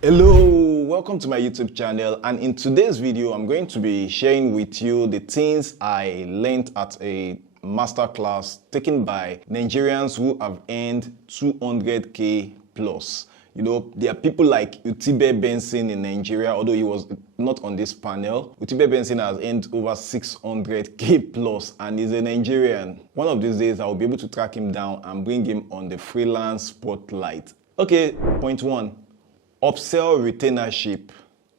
Hello, welcome to my YouTube channel, and in today's video I'm going to be sharing with you the things I learned at a masterclass taken by Nigerians who have earned 200k plus. You know, there are people like Utibe Benson in Nigeria, although he was not on this panel. Utibe Benson has earned over 600k plus and is a Nigerian. One of these days I'll be able to track him down and bring him on the freelance spotlight. Okay, point one. Upsell retainership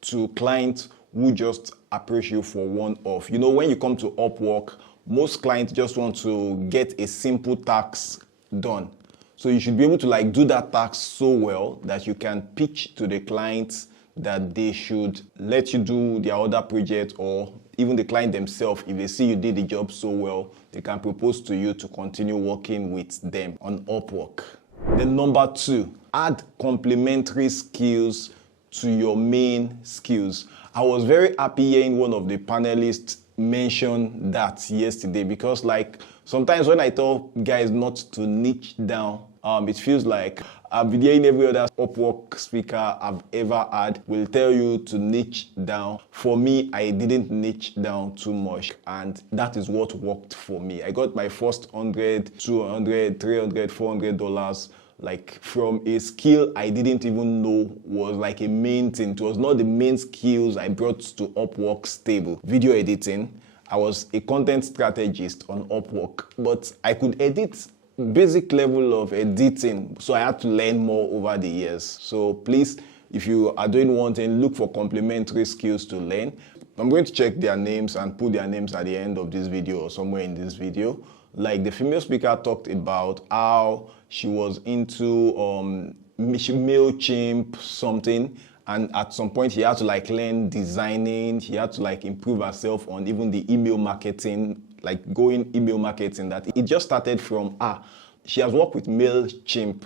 to clients who just approach you for one-off. You know, when you come to Upwork, most clients just want to get a simple task done. So you should be able to do that task so well that you can pitch to the clients that they should let you do their other project, or even the client themselves, if they see you did the job so well, they can propose to you to continue working with them on Upwork. Then number two, add complementary skills to your main skills. I was very happy hearing one of the panelists mention that yesterday, because sometimes when I tell guys not to niche down, it feels like I've been hearing every other Upwork speaker I've ever had will tell you to niche down. For me, I didn't niche down too much, and that is what worked for me. I got my first $100, $200, $300, $400 from a skill I didn't even know was a main thing. It was not the main skills I brought to Upwork's table. Video editing. I was a content strategist on Upwork, but I could edit basic level of editing, so I had to learn more over the years. So please, if you are doing one thing, look for complementary skills to learn. I'm going to check their names and put their names at the end of this video or somewhere in this video. The female speaker talked about how she was into MailChimp something, and at some point she had to learn designing. She had to improve herself on even the email marketing, going email marketing. That it just started from she has worked with MailChimp,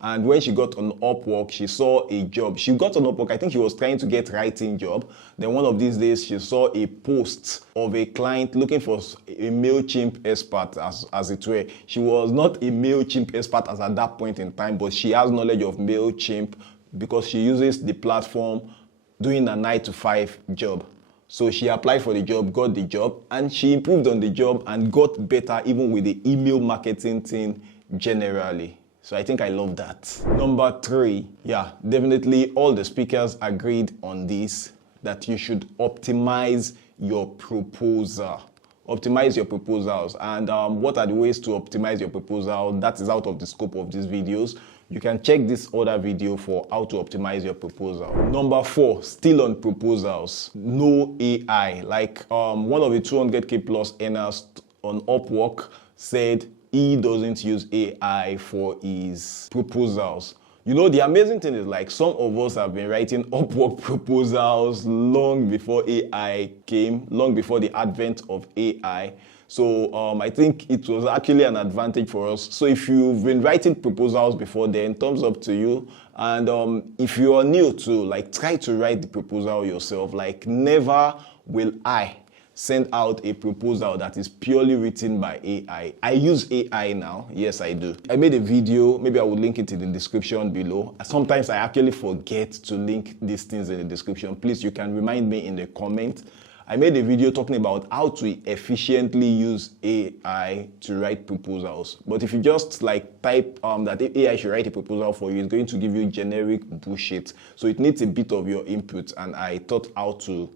and when she got on Upwork, she saw a job. She got on Upwork, I think she was trying to get writing job. Then one of these days, she saw a post of a client looking for a MailChimp expert, as it were. She was not a MailChimp expert as at that point in time, but she has knowledge of MailChimp because she uses the platform doing a 9-to-5 job. So she applied for the job, got the job, and she improved on the job and got better even with the email marketing thing generally. So I think I love that. Number three, definitely all the speakers agreed on this, that you should optimize your proposal. Optimize your proposals. And what are the ways to optimize your proposal? That is out of the scope of these videos. You can check this other video for how to optimize your proposal. Number four, still on proposals, no AI. One of the 200k plus earners on Upwork said he doesn't use AI for his proposals. You know, the amazing thing is some of us have been writing Upwork proposals long before AI came, long before the advent of AI. So I think it was actually an advantage for us. So if you've been writing proposals before then, thumbs up to you. And if you are new to try to write the proposal yourself. Never will I send out a proposal that is purely written by AI. I use AI now. Yes, I do. I made a video. Maybe I will link it in the description below. Sometimes I actually forget to link these things in the description. Please, you can remind me in the comment. I made a video talking about how to efficiently use AI to write proposals. But if you just type that AI should write a proposal for you, it's going to give you generic bullshit. So it needs a bit of your input, and I thought how to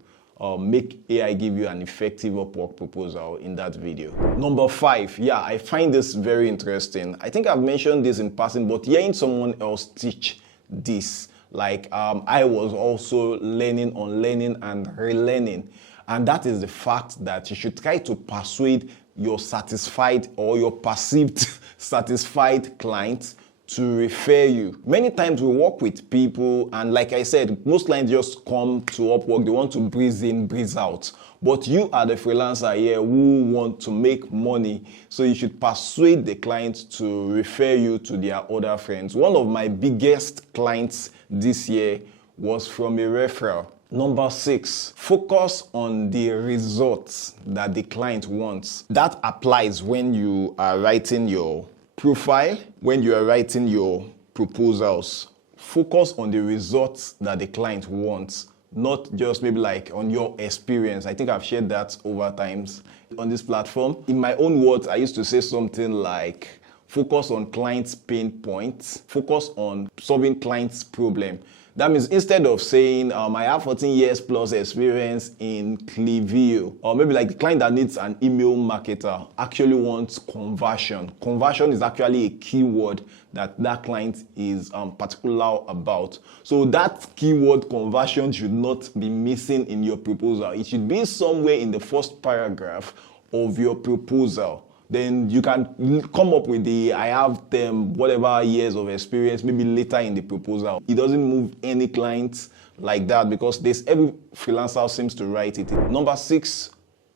make AI give you an effective Upwork proposal in that video. Number five, I find this very interesting. I think I've mentioned this in passing, but hearing someone else teach this, I was also learning, unlearning, and relearning. And that is the fact that you should try to persuade your satisfied or your perceived satisfied clients to refer you. Many times we work with people, and like I said, most clients just come to Upwork, they want to breeze in, breeze out. But you are the freelancer here who want to make money, so you should persuade the client to refer you to their other friends. One of my biggest clients this year was from a referral. Number six, focus on the results that the client wants. That applies when you are writing your profile, when you are writing your proposals. focus on the results that the client wants, not just maybe like on your experience. I think I've shared that over times on this platform. In my own words, I used to say something like, focus on clients' pain points, focus on solving clients' problem. That means instead of saying, I have 14 years plus experience in Cliveo, or maybe like the client that needs an email marketer actually wants conversion. Conversion is actually a keyword that client is particular about. So that keyword conversion should not be missing in your proposal. It should be somewhere in the first paragraph of your proposal. Then you can come up with the I have them whatever years of experience maybe later in the proposal. It doesn't move any clients like that because every freelancer seems to write it. Number 6,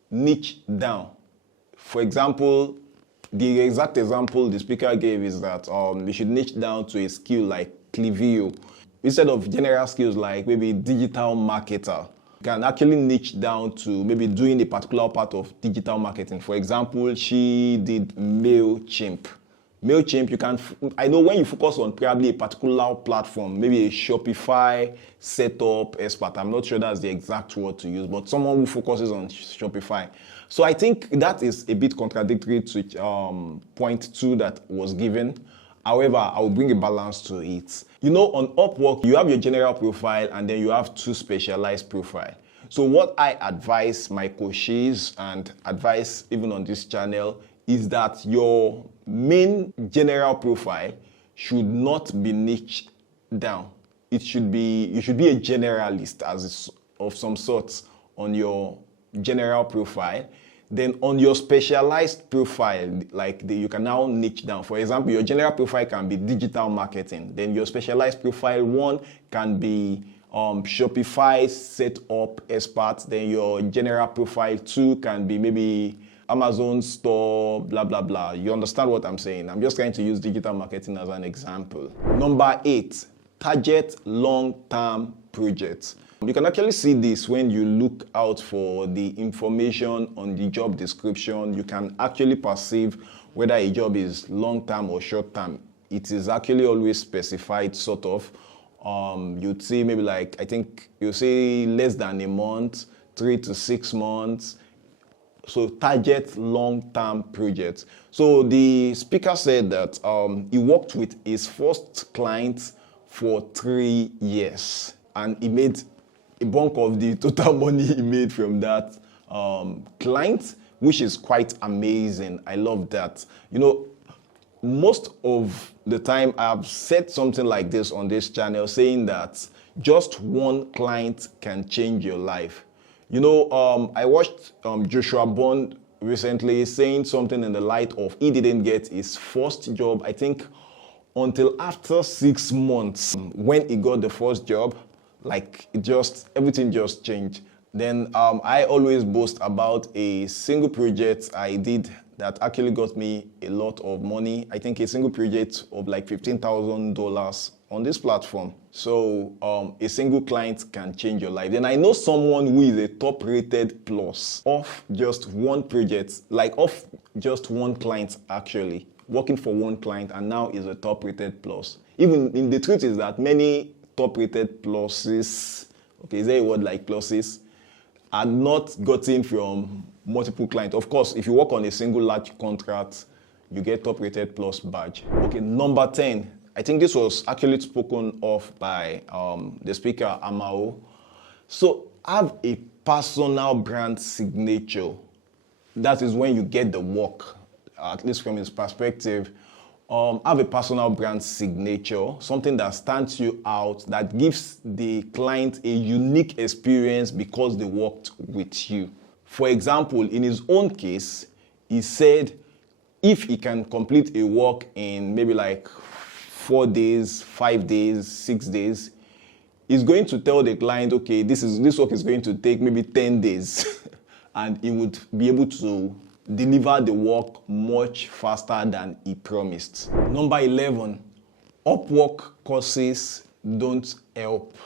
niche down. For example, the exact example the speaker gave is that you should niche down to a skill like Cliveo. Instead of general skills like maybe digital marketer, you can actually niche down to maybe doing a particular part of digital marketing. For example, she did MailChimp. MailChimp, I know when you focus on probably a particular platform, maybe a Shopify setup expert, I'm not sure that's the exact word to use, but someone who focuses on Shopify. So I think that is a bit contradictory to point 2 that was given. However, I will bring a balance to it. You know, on Upwork, you have your general profile and then you have 2 specialized profiles. So what I advise my coaches and advise even on this channel is that your main general profile should not be niched down. You should be a generalist of some sorts on your general profile. Then on your specialized profile, you can now niche down. For example, your general profile can be digital marketing. Then your specialized profile 1 can be Shopify setup expert. Then your general profile 2 can be maybe Amazon store, blah, blah, blah. You understand what I'm saying? I'm just trying to use digital marketing as an example. Number 8, target long-term projects. You can actually see this when you look out for the information on the job description. You can actually perceive whether a job is long-term or short-term. It is actually always specified sort of. You'd see maybe I think you see less than a month, 3 to 6 months. So target long-term projects. So the speaker said that he worked with his first client for 3 years and he made a bulk of the total money he made from that client, which is quite amazing. I love that. You know, most of the time I've said something like this on this channel saying that just one client can change your life. You know, I watched Joshua Bond recently saying something in the light of he didn't get his first job, I think, until after 6 months. When he got the first job, everything just changed. Then I always boast about a single project I did that actually got me a lot of money. I think a single project of $15,000 on this platform. So a single client can change your life. Then I know someone who is a top rated plus off just one project, off just one client actually, working for one client and now is a top rated plus. Even in the truth is that many top rated pluses, okay, is there a word like pluses, are not gotten from multiple clients. Of course, if you work on a single large contract, you get top rated plus badge. Okay, number 10. I think this was actually spoken of by the speaker, Amao. So have a personal brand signature. That is when you get the work, at least from his perspective. Have a personal brand signature, something that stands you out, that gives the client a unique experience because they worked with you. For example, in his own case, he said if he can complete a work in maybe 4 days, 5 days, 6 days, he's going to tell the client, okay, this work is going to take maybe 10 days and he would be able to deliver the work much faster than he promised. Number 11, Upwork courses don't help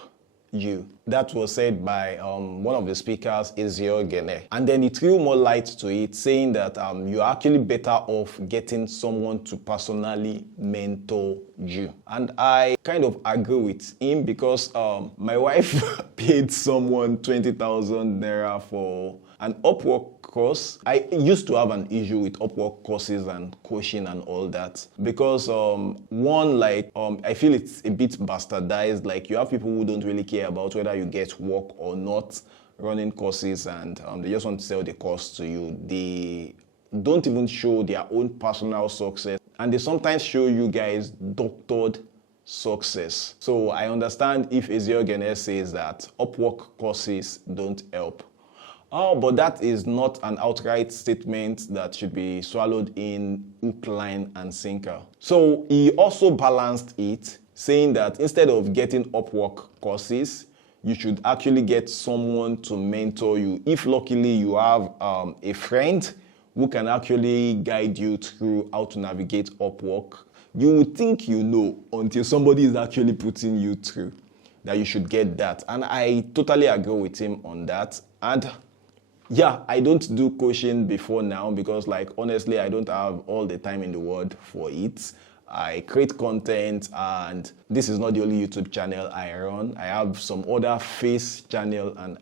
you. That was said by one of the speakers, Ezio Gene. And then he threw more light to it, saying that you're actually better off getting someone to personally mentor you. And I kind of agree with him because my wife paid someone 20,000 naira for an Upwork course. I used to have an issue with Upwork courses and coaching and all that because one, I feel it's a bit bastardized. Like, you have people who don't really care about whether you get work or not running courses, and they just want to sell the course to you. They don't even show their own personal success, and they sometimes show you guys doctored success. So I understand if Ezeogene says that Upwork courses don't help. But that is not an outright statement that should be swallowed in hook, line, and sinker. So he also balanced it, saying that instead of getting Upwork courses, you should actually get someone to mentor you. If luckily you have a friend who can actually guide you through how to navigate Upwork, you would think you know until somebody is actually putting you through that you should get that. And I totally agree with him on that. And yeah, I don't do coaching before now because, like, honestly, I don't have all the time in the world for it. I create content, and this is not the only YouTube channel I run. I have some other face channel and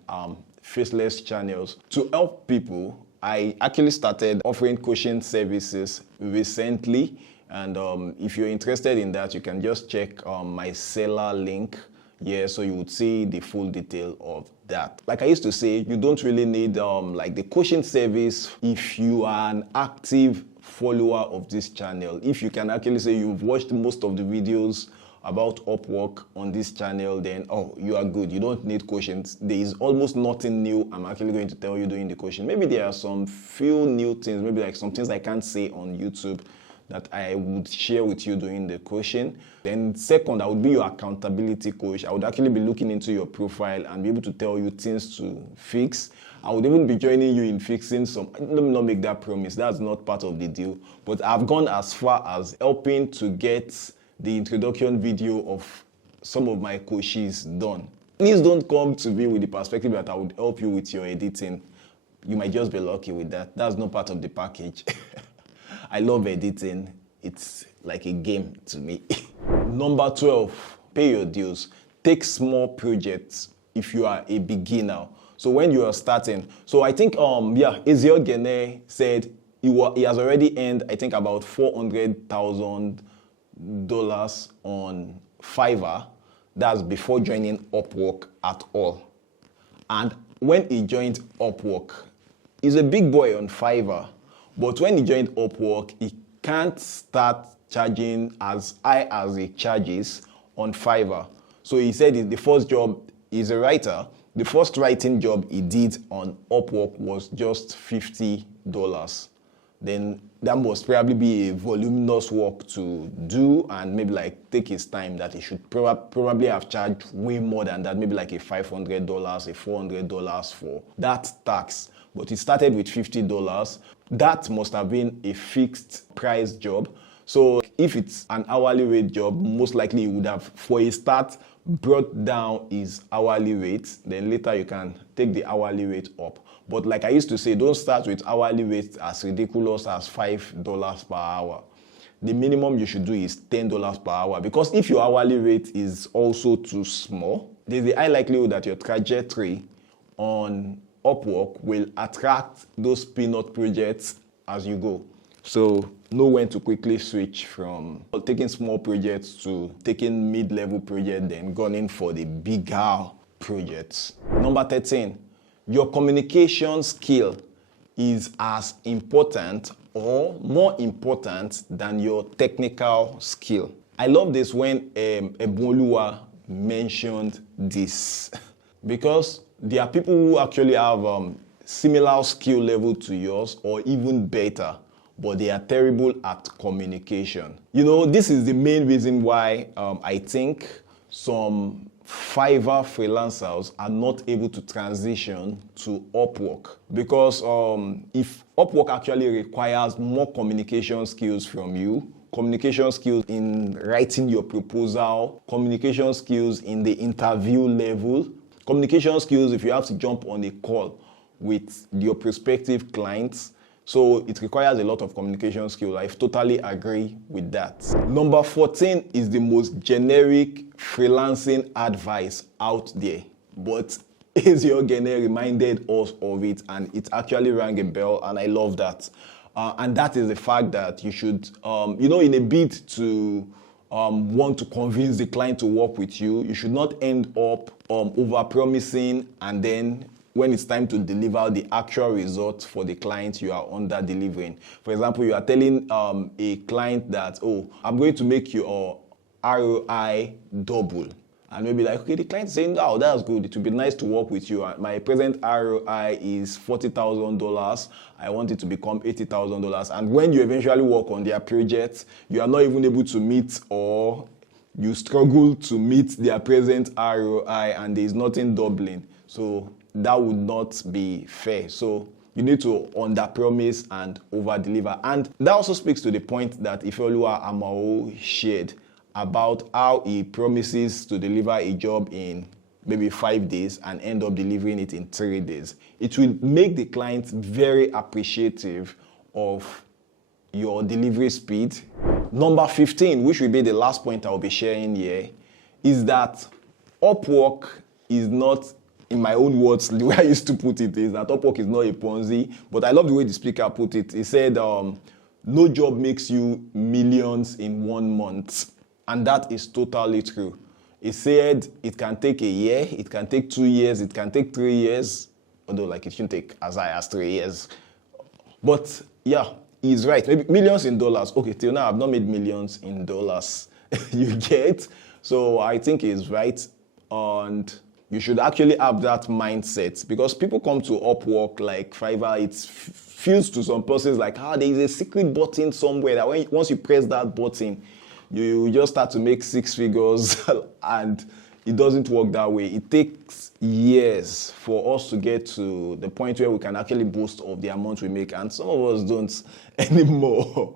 faceless channels to help people. I actually started offering coaching services recently, and if you're interested in that, you can just check my seller link here, so you would see the full detail of that. Like I used to say, you don't really need like the coaching service if you are an active follower of this channel. If you can actually say you've watched most of the videos about Upwork on this channel, then you are good. You don't need coaching. There is almost nothing new I'm actually going to tell you during the coaching. Maybe there are some few new things, maybe like some things I can't say on YouTube that I would share with you during the coaching. Then second, I would be your accountability coach. I would actually be looking into your profile and be able to tell you things to fix. I would even be joining you in fixing some. Let me not make that promise. That's not part of the deal. But I've gone as far as helping to get the introduction video of some of my coaches done. Please don't come to me with the perspective that I would help you with your editing. You might just be lucky with that. That's not part of the package. I love editing. It's like a game to me. Number 12, pay your dues. Take small projects if you are a beginner. So when you are starting, so I think Ezeogene said he has already earned, I think, about $400,000 on Fiverr. That's before joining Upwork at all. And when he joined Upwork, he's a big boy on Fiverr. But when he joined Upwork, he can't start charging as high as he charges on Fiverr. So he said the first job, he's a writer. The first writing job he did on Upwork was just $50. Then that must probably be a voluminous work to do and maybe like take his time, that he should probably have charged way more than that, maybe like a $500, a $400 for that tax. But he started with $50. That must have been a fixed price job. So if it's an hourly rate job, most likely he would have, for a start, brought down his hourly rate. Then later you can take the hourly rate up. But like I used to say, don't start with hourly rates as ridiculous as $5 per hour. The minimum you should do is $10 per hour, because if your hourly rate is also too small, there's a high likelihood that your trajectory on Upwork will attract those peanut projects as you go. So know when to quickly switch from taking small projects to taking mid-level projects, then going for the bigger projects. Number 13, your communication skill is as important or more important than your technical skill. I love this when Ebonluwa mentioned this, because there are people who actually have similar skill level to yours or even better, but they are terrible at communication. You know, this is the main reason why I think some Fiverr freelancers are not able to transition to Upwork, because if Upwork actually requires more communication skills from you, communication skills in writing your proposal, communication skills in the interview level, communication skills if you have to jump on a call with your prospective clients. So it requires a lot of communication skills. I totally agree with that. Number 14 is the most generic freelancing advice out there. But Eziogene reminded us of it, and it actually rang a bell, and I love that. And that is the fact that you should, in a bid to want to convince the client to work with you, you should not end up over-promising, and then when it's time to deliver the actual result for the client, you are under-delivering. For example, you are telling a client that, oh, I'm going to make your ROI double. And maybe like, okay, the client is saying, oh, that's good. It would be nice to work with you. My present ROI is $40,000. I want it to become $80,000. And when you eventually work on their project, you are not even able to meet, or you struggle to meet their present ROI, and there is nothing doubling. So that would not be fair. So you need to under-promise and over-deliver. And that also speaks to the point that Ifeoluwa Amao shared about how he promises to deliver a job in maybe 5 days and end up delivering it in 3 days. It will make the client very appreciative of your delivery speed. Number 15, which will be the last point I'll be sharing here, is that Upwork is not, in my own words, the way I used to put it is that Upwork is not a Ponzi, but I love the way the speaker put it. He said, no job makes you millions in 1 month. And that is totally true. He said it can take a year, it can take 2 years, it can take 3 years, although like it shouldn't take as high as 3 years. But yeah, he's right. Maybe millions in dollars. Okay, till now I've not made millions in dollars. You get? So I think he's right. And you should actually have that mindset, because people come to Upwork like Fiverr. It feels to some persons like, there is a secret button somewhere that once you press that button, you just start to make 6 figures, and it doesn't work that way. It takes years for us to get to the point where we can actually boast of the amount we make, and some of us don't anymore.